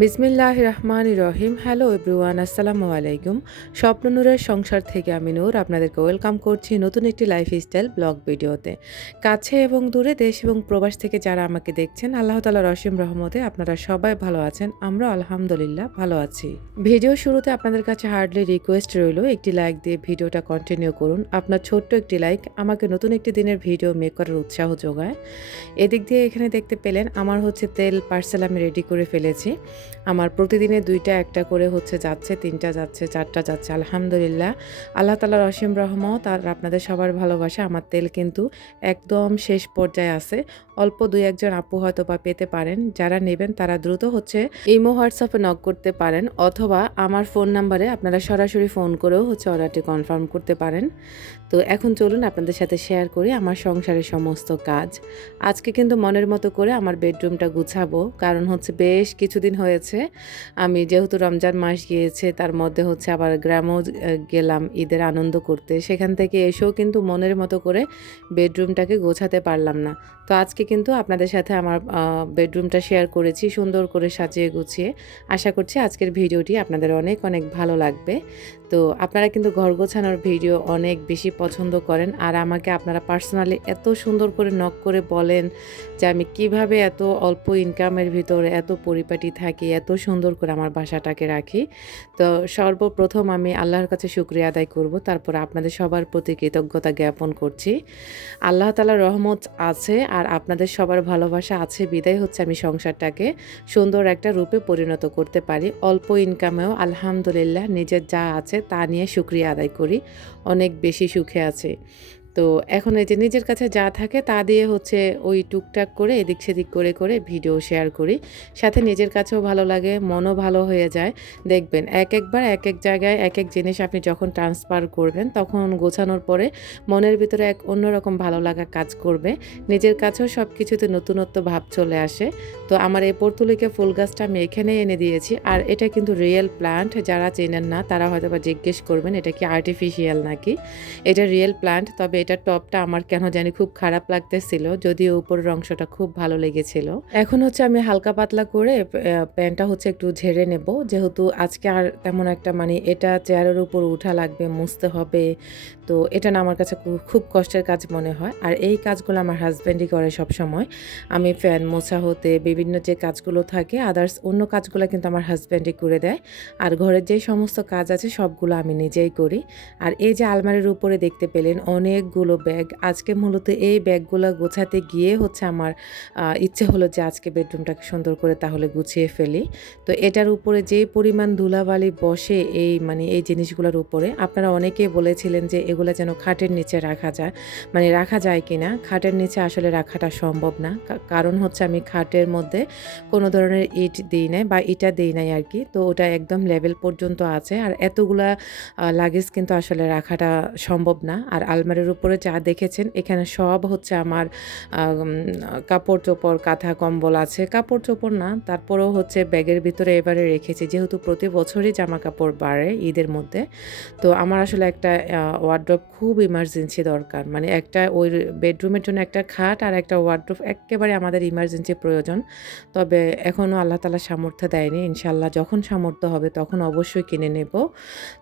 বিসমিল্লাহির রহমানির রহিম। Hello everyone, আসসালামু আলাইকুম। স্বপ্ননূরের সংসার থেকে আমি নূর আপনাদেরকে ওয়েলকাম করছি নতুন একটি লাইফস্টাইল ব্লগ ভিডিওতে। কাছে এবং দূরে, দেশ এবং প্রবাস থেকে যারা আমাকে দেখছেন, আল্লাহ তাআলার অসীম রহমতে আপনারা সবাই ভালো আছেন। আমরা আলহামদুলিল্লাহ ভালো আছি। ভিডিও শুরুতে আপনাদের কাছে হার্ডলি রিকোয়েস্ট রইল, একটি লাইক দিয়ে ভিডিওটা কন্টিনিউ করুন। আপনার ছোট্ট একটি লাইক আমাকে নতুন একটি দিনের ভিডিও মেক করার উৎসাহ যোগায়। এদিক দিয়ে এখানে দেখতে পেলেন আমার তেল পার্সেল আমি রেডি করে ফেলেছি। আমার প্রতিদিনে ২টা ১টা করে যাচ্ছে, ৩টা যাচ্ছে, ৪টা যাচ্ছে। আলহামদুলিল্লাহ, আল্লাহ তাআলার অসীম রহমত আর আপনাদের সবার ভালোবাসা আমার তেল কিন্তু একদম শেষ পর্যায়ে আছে। অল্প ২-১ জন আপু হয়তোবা পেতে পারেন। যারা নেবেন তারা দ্রুত ইমো, হোয়াটসঅ্যাপে নক করতে পারেন অথবা আমার ফোন নাম্বারে আপনারা সরাসরি ফোন করেও অর্ডারটি কনফার্ম করতে পারেন। তো এখন চলুন আপনাদের সাথে শেয়ার করি আমার সংসারের সমস্ত কাজ। আজকে কিন্তু মনের মতো করে আমার বেডরুমটা গুছাবো, কারণ বেশ কিছুদিন হয়েছে আমি, যেহেতু রমজান মাস গিয়েছে, তার মধ্যে আবার গ্রামেও গেলাম ঈদের আনন্দ করতে। সেখান থেকে এসেও কিন্তু মনের মতো করে বেডরুমটাকে গোছাতে পারলাম না। তো আজকে কিন্তু আপনাদের সাথে আমার বেডরুমটা শেয়ার করেছি সুন্দর করে সাজিয়ে গুছিয়ে। আশা করছি আজকের ভিডিওটি আপনাদের অনেক অনেক ভালো লাগবে। তো আপনারা কিন্তু ঘর গোছানোর ভিডিও অনেক বেশি পছন্দ করেন, আর আমাকে আপনারা পার্সোনালি এত সুন্দর করে নক করে বলেন যে আমি কিভাবে এত অল্প ইনকামের ভিতরে এত পরিপাটি থাকি, এত সুন্দর করে আমার বাসাটাকে রাখি। তো সর্বপ্রথম আমি আল্লাহর কাছে শুকরিয়া আদায় করব, তারপরে আপনাদের সবার প্রতি কৃতজ্ঞতা জ্ঞাপন করছি। আল্লাহ তাআলার রহমত আছে আর আপনাদের সবার ভালোবাসা আছে বিদায় আমি সংসারটাকে সুন্দর একটা রূপে পরিণত করতে পারি। অল্প ইনকামেও আলহামদুলিল্লাহ নিজের যা আছে তা নিয়ে শুকরিয়া আদায় করি, অনেক বেশি সুখে আছে। তো এখন এই যে নিজের কাছে যা থাকে তা দিয়ে ওই টুকটাক করে এদিক সেদিক করে করে ভিডিও শেয়ার করি। সাথে নিজের কাছেও ভালো লাগে, মনও ভালো হয়ে যায়। দেখবেন একবার এক এক জায়গায় এক এক জিনিস আপনি যখন ট্রান্সফার করবেন, তখন গোছানোর পরে মনের ভিতরে এক অন্যরকম ভালো লাগা কাজ করবে। নিজের কাছেও সব কিছুতে নতুনত্ব ভাব চলে আসে। তো আমার এই পর্তুলিকা ফুল গাছটা আমি এখানে এনে দিয়েছি, আর এটা কিন্তু রিয়েল প্লান্ট। যারা চেনেন না তারা হয়তো বা জিজ্ঞেস করবেন এটা কি আর্টিফিশিয়াল নাকি। এটা রিয়েল প্লান্ট, তবে এটার টপটা আমার কেন জানি খুব খারাপ লাগতেছিল, যদিও উপরের অংশটা খুব ভালো লেগেছিল। এখন আমি হালকা পাতলা করে প্যানটা একটু ঝেড়ে নেব, যেহেতু আজকে আর তেমন একটা এটা চেয়ারের উপর উঠা লাগবে, মুছতে হবে। তো এটা না আমার কাছে খুব কষ্টের কাজ মনে হয়, আর এই কাজগুলো আমার হাজব্যান্ডই করে সব সময়। আমি ফ্যান মোছা হতে বিভিন্ন যে কাজগুলো থাকে, আদার্স অন্য কাজগুলো কিন্তু আমার হাজব্যান্ডই করে দেয়। আর ঘরের যে সমস্ত কাজ আছে সবগুলো আমি নিজেই করি। আর এই যে আলমারির উপরে দেখতে পেলেন অনেকগুলো ব্যাগ, আজকে মূলত এই ব্যাগগুলো গোছাতে গিয়ে আমার ইচ্ছে হলো যে আজকে বেডরুমটাকে সুন্দর করে তাহলে গুছিয়ে ফেলি। তো এটার উপরে যে পরিমাণ ধুলাবালি বসে এই এই জিনিসগুলোর উপরে, আপনারা অনেকেই বলেছিলেন যে এগুলো যেন খাটের নিচে রাখা যায়, রাখা যায় কি না। খাটের নিচে আসলে রাখাটা সম্ভব না, কারণ আমি খাটের মধ্যে কোনো ধরনের ইট দিই নাই বা ইটা দিই নাই আর কি। তো ওটা একদম লেভেল পর্যন্ত আছে, আর এতগুলা লাগেজ কিন্তু আসলে রাখাটা সম্ভব না। আর আলমারির উপরে যা দেখেছেন এখানে সব আমার কাপড় চোপড়, কাঁথা কম্বল আছে। কাপড় চোপড় না, তারপরেও ব্যাগের ভিতরে এবারে রেখেছি, যেহেতু প্রতি বছরই জামা কাপড় বাড়ে ঈদের মধ্যে। তো আমার আসলে একটা ওয়ার্ড্রোব খুব ইমার্জেন্সি দরকার, একটা ওই বেডরুমের জন্য একটা খাট আর একটা ওয়ার্ড্রোব একেবারে আমাদের ইমার্জেন্সি প্রয়োজন। তবে এখনও আল্লাহ তাআলা সামর্থ্য দেয়নি, ইনশাল্লাহ যখন সামর্থ্য হবে তখন অবশ্যই কিনে নেব।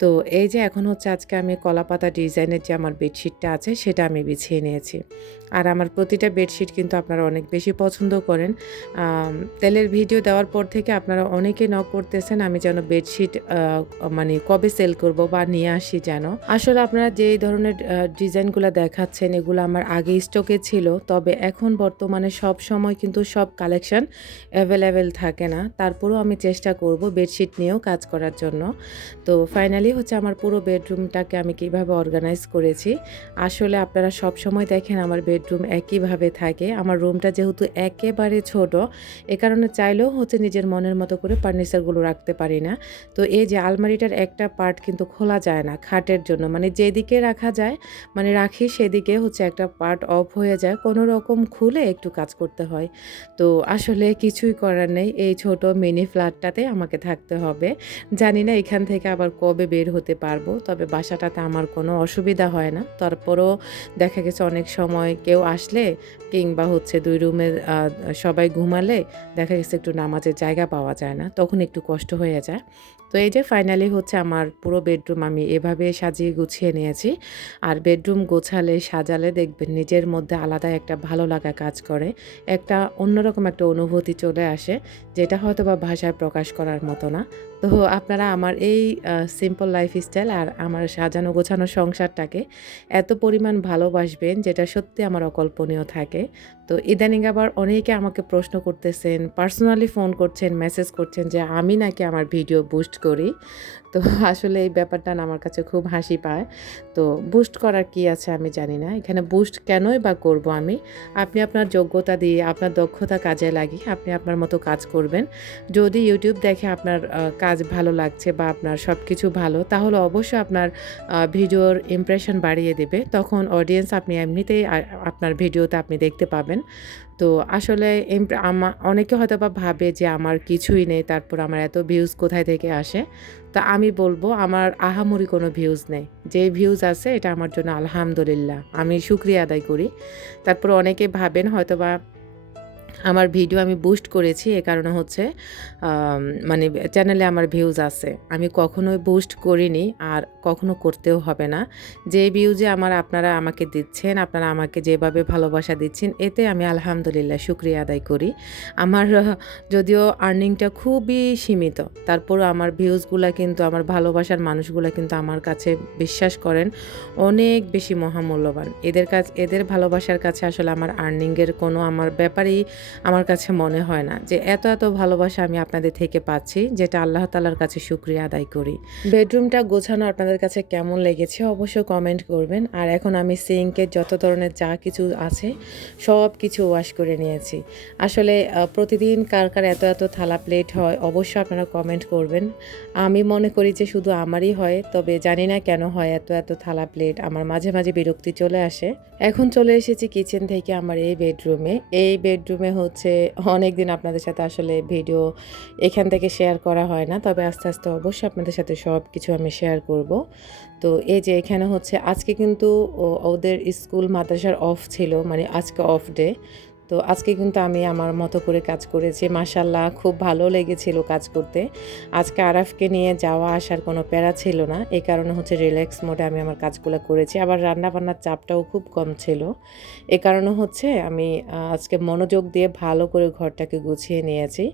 তো এই যে এখন আজকে আমি কলাপাতা ডিজাইনের যে আমার বেডশিটটা আছে সেটা আমি বিছিয়ে নিয়েছি। আর আমার প্রতিটা বেডশিট কিন্তু আপনারা অনেক বেশি পছন্দ করেন। তেলের ভিডিও দেওয়ার পর থেকে আপনারা অনেকে নক করতেছেন আমি যেন বেডশিট কবে সেল করব বা নিয়ে আসি যেন। আসলে আপনারা যেই ধরনের ডিজাইনগুলো দেখাচ্ছেন এগুলো আমার আগে স্টকে ছিল, তবে এখন বর্তমানে সব সময় কিন্তু সব কালেকশন অ্যাভেলেবেল থাকে না। তারপরেও আমি চেষ্টা করব বেডশিট নিয়েও কাজ করার জন্য। তো ফাইনালি আমার পুরো বেডরুমটাকে আমি কিভাবে অর্গানাইজ করেছি। আসলে আপনারা সব সময় দেখেন আমার বেডরুম একইভাবে থাকে। আমার রুমটা যেহেতু একেবারে ছোট, এ কারণে চাইলেও নিজের মনের মতো করে ফার্নিচারগুলো রাখতে পারি না। তো এই যে আলমারিটার একটা পার্ট কিন্তু খোলা যায় না খাটের জন্য, যেদিকে যেদিকে রাখা যায় মানে রাখি সেদিকে হচ্ছে একটা পার্ট অফ হয়ে যায়, কোনো রকম খুলে একটু কাজ করতে হয়। তো আসলে কিছুই করার নেই, এই ছোট মিনি ফ্ল্যাটটাতে আমাকে থাকতে হবে। জানি না এখান থেকে আবার কবে বের হতে পারবো, তবে বাসাটাতে আমার কোনো অসুবিধা হয় না। তারপরও দেখা গেছে অনেক সময় কেউ আসলে কিংবা হচ্ছে ২ রুমের সবাই ঘুমালে দেখা গেছে একটু নামাজের জায়গা পাওয়া যায় না, তখন একটু কষ্ট হয়ে যায়। তো এই যে ফাইনালি হচ্ছে আমার পুরো বেডরুম আমি এভাবে সাজিয়ে গুছিয়ে নিয়েছি। আর বেডরুম গোছালে সাজালে দেখবেন নিজের মধ্যে আলাদা একটা ভালো লাগা কাজ করে। একটা অন্যরকম একটা অনুভূতি চলে আসে, যেটা হয়তোবা ভাষায় প্রকাশ করার মতো না। তো আপনারা আমার এই সিম্পল লাইফস্টাইল আর আমার সাজানো গোছানো সংসারটাকে এত পরিমাণ ভালোবাসবেন, যেটা সত্যি আমার অকল্পনীয় থাকে। তো ইদানিং আবার অনেকে আমাকে প্রশ্ন করতেছেন, পার্সোনালি ফোন করছেন, মেসেজ করছেন যে আমি নাকি আমার ভিডিও বুস্ট করি। তো আসলে এই ব্যাপারটা না আমার কাছে খুব হাসি পায়। তো বুস্ট করার কি আছে আমি জানি না। এখানে বুস্ট কেনই বা করব আমি? আপনি আপনার যোগ্যতা দিয়ে, আপনার দক্ষতা কাজে লাগিয়ে আপনি আপনার মতো কাজ করবেন। যদি YouTube দেখে আপনার কাজ ভালো লাগছে বা আপনার সবকিছু ভালো, তাহলে অবশ্যই আপনার ভিডিওর ইমপ্রেশন বাড়িয়ে দেবে। তখন অডিয়েন্স আপনি এমনিতেই আপনার ভিডিওতে আপনি দেখতে পাবেন। তো আসলে অনেকে হয়তোবা ভাবে যে আমার কিছুই নেই, তারপর আমার এত ভিউজ কোথায় থেকে আসে? তো আমি বলব আমার আহামরি কোনো ভিউজ নেই। যে ভিউজ আছে এটা আমার জন্য আলহামদুলিল্লাহ। আমি শুকরিয়া আদায় করি। তারপর অনেকে ভাবেন হয়তোবা আমার ভিডিও আমি বুস্ট করেছি এ কারণে হচ্ছে মানে চ্যানেলে আমার ভিউজ আছে। আমি কখনোই বুস্ট করিনি আর কখনো করতেও হবে না। যে ভিউজে আপনারা আমাকে দিচ্ছেন, আপনারা আমাকে যেভাবে ভালোবাসা দিচ্ছেন, এতে আমি আলহামদুলিল্লাহ শুকরিয়া আদায় করি। আমার যদিও আর্নিংটা খুবই সীমিত, তারপরও আমার ভিউজগুলা কিন্তু আমার ভালোবাসার মানুষগুলা কিন্তু আমার কাছে বিশ্বাস করেন অনেক বেশি মহামূল্যবান। এদের ভালোবাসার কাছে আসলে আমার আর্নিংয়ের কোনো আমার ব্যাপারেই আমার কাছে মনে হয় না যে এত ভালোবাসা আমি আপনাদের থেকে পাচ্ছি, যেটা আল্লাহ তাআলার কাছে শুকরিয়া আদায় করি। বেডরুমটা গোছানো আপনাদের কাছে কেমন লেগেছে অবশ্যই কমেন্ট করবেন। আর এখন আমি সিঙ্কের যত ধরনের যা কিছু আছে সব কিছু ওয়াশ করে নিয়েছি। আসলে প্রতিদিন কার এত থালা প্লেট হয় অবশ্যই আপনারা কমেন্ট করবেন। আমি মনে করি যে শুধু আমারই হয়, তবে জানি না কেন হয় এত থালা প্লেট, আমার মাঝে বিরক্তি চলে আসে। এখন চলে এসেছি কিচেন থেকে আমার এই বেডরুমে। এই বেডরুমে হচ্ছে অনেকদিন আপনাদের সাথে আসলে ভিডিও এখান থেকে শেয়ার করা হয় না, তবে আস্তে আস্তে অবশ্যই আপনাদের সাথে সব কিছু আমি শেয়ার করব। তো এই যে এখানে হচ্ছে আজকে কিন্তু ওদের স্কুল মাদ্রাসার অফ ছিল, মানে আজকে অফ ডে। তো আজকে কিন্তু আমি আমার মতো করে কাজ করেছি, মাশাআল্লাহ খুব ভালো লেগেছিল কাজ করতে। আজকে আরাফকে নিয়ে যাওয়া আসার কোনো প্যারা ছিল না, এই কারণে হচ্ছে রিল্যাক্স মোডে আমি আমার কাজগুলো করেছি। আবার রান্নাবান্নার চাপটাও খুব কম ছিল, এ কারণে হচ্ছে আমি আজকে মনোযোগ দিয়ে ভালো করে ঘরটাকে গুছিয়ে নিয়েছি।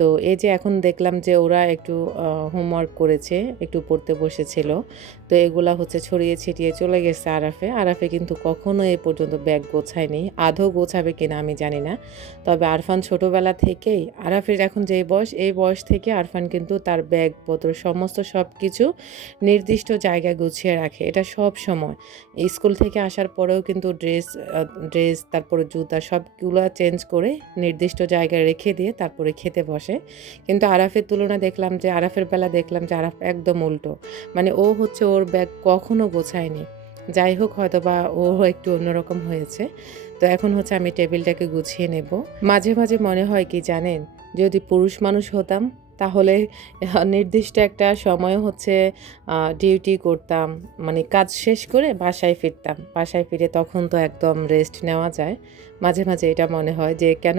তো এই যে এখন দেখলাম যে ওরা একটু হোমওয়ার্ক করেছে, একটু পড়তে বসেছিল। তো এগুলা হচ্ছে ছড়িয়ে ছিটিয়ে চলে গেছে আরাফে কিন্তু কখনো এ পর্যন্ত ব্যাগ গোছায়নি। আদৌ গোছাবে কিনা আমি জানি না। তবে আরফান ছোটোবেলা থেকেই, আরাফের এখন যেই বয়স, এই বয়স থেকে আরফান কিন্তু তার ব্যাগপত্র সমস্ত সব কিছু নির্দিষ্ট জায়গায় গুছিয়ে রাখে। এটা সব সময়। স্কুল থেকে আসার পরেও কিন্তু ড্রেস তারপরে জুতা সবগুলো চেঞ্জ করে নির্দিষ্ট জায়গায় রেখে দিয়ে তারপরে খেতে বসে। কিন্তু আরাফের তুলনায় আরাফের বেলা দেখলাম যে আরাফ একদম উল্টো। মানে ও হচ্ছে ওর ব্যাগ কখনো গোছায়নি। যাই হোক হয়তোবা ও একটু অন্যরকম হয়েছে। তো এখন হচ্ছে আমি টেবিলটাকে গুছিয়ে নেব। মাঝে মনে হয় কি জানেন? যদি পুরুষ মানুষ হতাম তাহলে নির্দিষ্ট একটা সময় হচ্ছে ডিউটি করতাম। মানে কাজ শেষ করে বাসায় ফিরতাম। বাসায় ফিরে তখন তো একদম রেস্ট নেওয়া যায়। মাঝে এটা মনে হয় যে কেন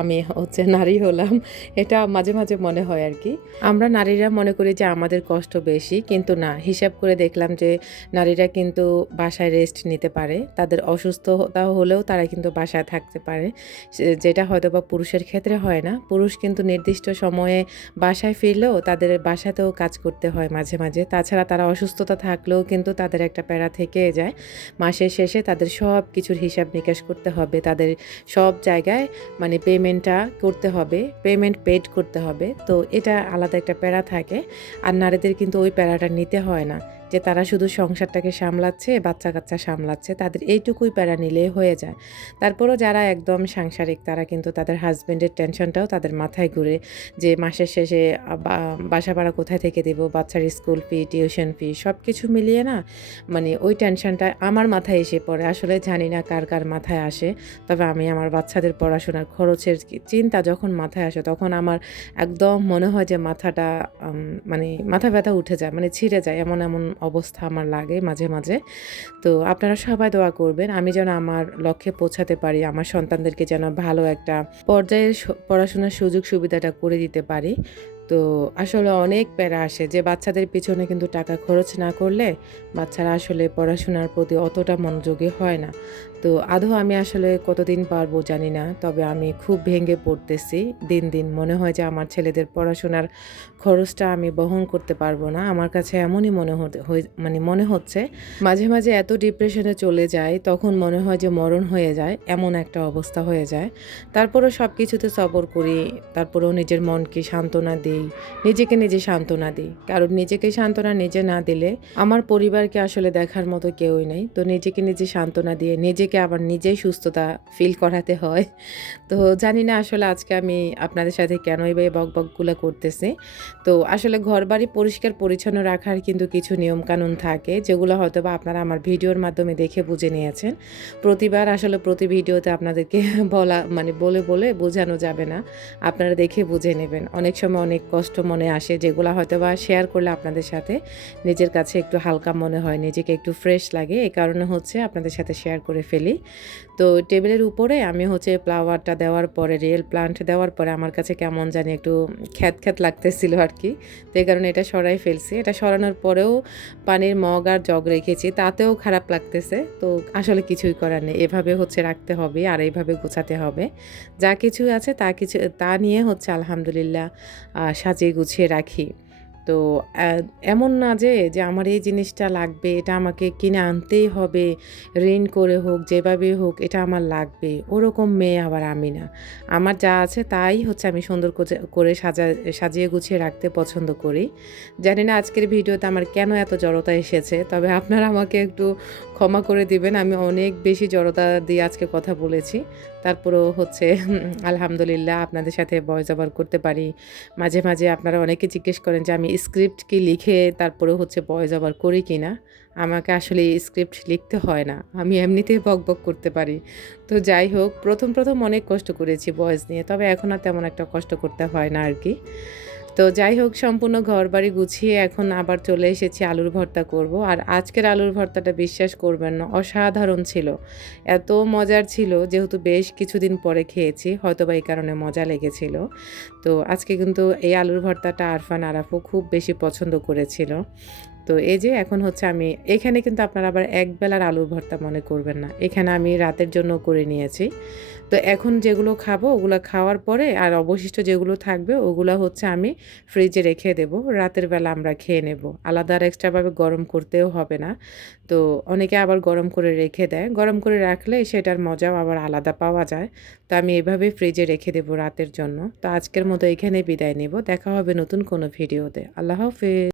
আমি হচ্ছে নারী হলাম। এটা মাঝে মনে হয় আরকি। আমরা নারীরা মনে করি যে আমাদের কষ্ট বেশি, কিন্তু না, হিসাব করে দেখলাম যে নারীরা কিন্তু বাসায় রেস্ট নিতে পারে। তাদের অসুস্থতা হলেও তারা কিন্তু বাসায় থাকতে পারে। যেটা হয়তোবা পুরুষের ক্ষেত্রে হয় না। পুরুষ কিন্তু নির্দিষ্ট সময়ে বাসায় ফিরলেও তাদের বাসাতেও কাজ করতে হয় মাঝে। তাছাড়া তারা অসুস্থতা থাকলেও কিন্তু তাদের একটা প্যারা থেকেই যায়। মাসের শেষে তাদের সব কিছুর হিসাব নিকাশ করতে হবে। তাদের সব জায়গায় মানে পেমেন্টটা করতে হবে, পেমেন্ট পেড করতে হবে। তো এটা আলাদা একটা প্যারা থাকে। আর নারীদের কিন্তু ওই প্যারাটা নিতে হয় না। যে তারা শুধু সংসারটাকে সামলাচ্ছে, বাচ্চা-কাচ্চা সামলাচ্ছে, তাদের এইটুকুই প্যারা নিলেই হয়ে যায়। তারপরও যারা একদম সাংসারিক তারা কিন্তু তাদের হাসব্যান্ডের টেনশনটাও তাদের মাথায় ঘুরে যে মাসের শেষে বাসা ভাড়া কোথায় থেকে দেব, বাচ্চার স্কুল ফি, টিউশন ফি সবকিছু মিলিয়ে না মানে ওই টেনশনটা আমার মাথায় এসে পড়ে। আসলে জানি না কার, কার মাথায় আসে। তবে আমি আমার বাচ্চাদের পড়াশোনার খরচের চিন্তা যখন মাথায় আসে তখন আমার একদম মনে হয় যে মাথাটা মানে মাথা ব্যথা উঠে যায়, মানে ছিঁড়ে যায়। এমন, এমন অবস্থা আমার লাগে মাঝে, মাঝে। তো আপনারা সবাই দোয়া করবেন আমি যেন আমার লক্ষ্যে পৌঁছাতে পারি, আমার সন্তানদেরকে যেন ভালো একটা পর্যায়ে পড়াশোনার সুযোগ সুবিধাটা করে দিতে পারি। তো আসলে অনেক প্যারা আসে যে বাচ্চাদের পিছনে কিন্তু টাকা খরচ না করলে বাচ্চারা আসলে পড়াশোনার প্রতি অতটা মনোযোগী হয় না। তো আদৌ আমি আসলে কতদিন পারবো জানি না। তবে আমি খুব ভেঙে পড়তেছি। দিন, দিন মনে হয় যে আমার ছেলেদের পড়াশোনার খরচটা আমি বহন করতে পারবো না। আমার কাছে এমনই মনে হচ্ছে। মাঝে, মাঝে এত ডিপ্রেশনে চলে যাই তখন মনে হয় যে মরণ হয়ে যায়, এমন একটা অবস্থা হয়ে যায়। তারপরেও সব কিছুতে সবর করি। তারপরেও নিজের মনকে সান্ত্বনা দেই। নিজেকে নিজে সান্ত্বনা দিই। কারণ নিজেকে সান্ত্বনা নিজে না দিলে আমার পরিবারকে আসলে দেখার মতো কেউই নেই। তো নিজেকে নিজে সান্ত্বনা দিয়ে নিজেকে আবার নিজেই সুস্থতা ফিল করাতে হয়। তো জানি না আসলে আজকে আমি আপনাদের সাথে কেনই বা এই বকবকগুলা করতেছি। তো আসলে ঘরবাড়ি পরিষ্কার পরিচ্ছন্ন রাখার কিন্তু কিছু নিয়মকানুন থাকে যেগুলো হয়তোবা আপনারা আমার ভিডিওর মাধ্যমে দেখে বুঝে নিয়েছেন। প্রতিবার আসলে প্রতি ভিডিওতে আপনাদেরকে বলা মানে বলে বোঝানো যাবে না। আপনারা দেখে বুঝে নেবেন। অনেক সময় অনেক কষ্ট মনে আসে যেগুলা হয়তোবা শেয়ার করলে আপনাদের সাথে নিজের কাছে একটু হালকা মনে হয়, নিজেকে একটু ফ্রেশ লাগে। এই কারণে হচ্ছে আপনাদের সাথে শেয়ার করে ফেলি। তো টেবিলের উপরে আমি হচ্ছে ফ্লাওয়ারটা দেওয়ার পরে রিয়েল প্লান্ট দেওয়ার পরে আমার কাছে কেমন জানি একটু খ্যাত লাগতেছিল আরকি। তো এই কারণে এটা সরাই ফেলছি। এটা সরানোর পরেও পানির মগ আর জগ রেখেছি, তাতেও খারাপ লাগতেছে। তো আসলে কিছুই করার নেই। এভাবে হচ্ছে রাখতে হবে আর এইভাবে গোছাতে হবে। যা কিছু আছে তা নিয়ে হচ্ছে আলহামদুলিল্লাহ সাজিয়ে গুছিয়ে রাখি। তো এমন না যে আমার এই জিনিসটা লাগবে, এটা আমাকে কিনে আনতেই হবে, ঋণ করে হোক, যেভাবেই হোক এটা আমার লাগবে। ওরকম মেয়ে আবার আমি না। আমার যা আছে তাই হচ্ছে আমি সুন্দর করে সাজিয়ে গুছিয়ে রাখতে পছন্দ করি। জানি না আজকের ভিডিওতে আমার কেন এত জড়তা এসেছে। তবে আপনারা আমাকে একটু ক্ষমা করে দিবেন। আমি অনেক বেশি জড়তা দিয়ে আজকে কথা বলেছি। তারপরেও হচ্ছে আলহামদুলিল্লাহ আপনাদের সাথে ভয়েস ওভার করতে পারি। মাঝে, মাঝে আপনারা অনেকে জিজ্ঞেস করেন যে আমি স্ক্রিপ্ট কি লিখে তারপরে হচ্ছে ভয়েস ওভার করি কিনা? আমাকে আসলে স্ক্রিপ্ট লিখতে হয় না। আমি এমনিতেই বকবক করতে পারি। তো যাই হোক ১ম অনেক কষ্ট করেছি ভয়েস নিয়ে। তবে এখন আর তেমন একটা কষ্ট করতে হয় না আরকি। তো যাই হোক সম্পূর্ণ ঘরবাড়ি গুছিয়ে এখন আবার চলে এসেছি আলুর ভর্তা করব। আর আজকের আলুর ভর্তাটা বিশ্বাস করবেন না অসাধারণ ছিল। এত মজার ছিল যেহেতু বেশ কিছুদিন পরে খেয়েছি হয়তোবা এই কারণে মজা লেগেছিল। তো আজকে কিন্তু এই আলুর ভর্তাটা আরফান আরাফও খুব বেশি পছন্দ করেছিল। তো এই যে এখন হচ্ছে আমি এখানে কিন্তু আপনারা আবার একবেলার আলুর ভর্তা মনে করবেন না। এখানে আমি রাতের জন্য করে নিয়েছি। তো এখন যেগুলো খাবো ওগুলো খাওয়ার পরে আর অবশিষ্ট যেগুলো থাকবে ওগুলো হচ্ছে আমি ফ্রিজে রেখে দেবো। রাতের বেলা আমরা খেয়ে নেব। আলাদা আর এক্সট্রাভাবে গরম করতেও হবে না। তো অনেকে আবার গরম করে রেখে দেয়। গরম করে রাখলে সেটার মজাও আবার আলাদা পাওয়া যায়। তো আমি এভাবে ফ্রিজে রেখে দেবো রাতের জন্য। তো আজকের মতো এখানেই বিদায় নেব। দেখা হবে নতুন কোনো ভিডিওতে। আল্লাহ হাফেজ।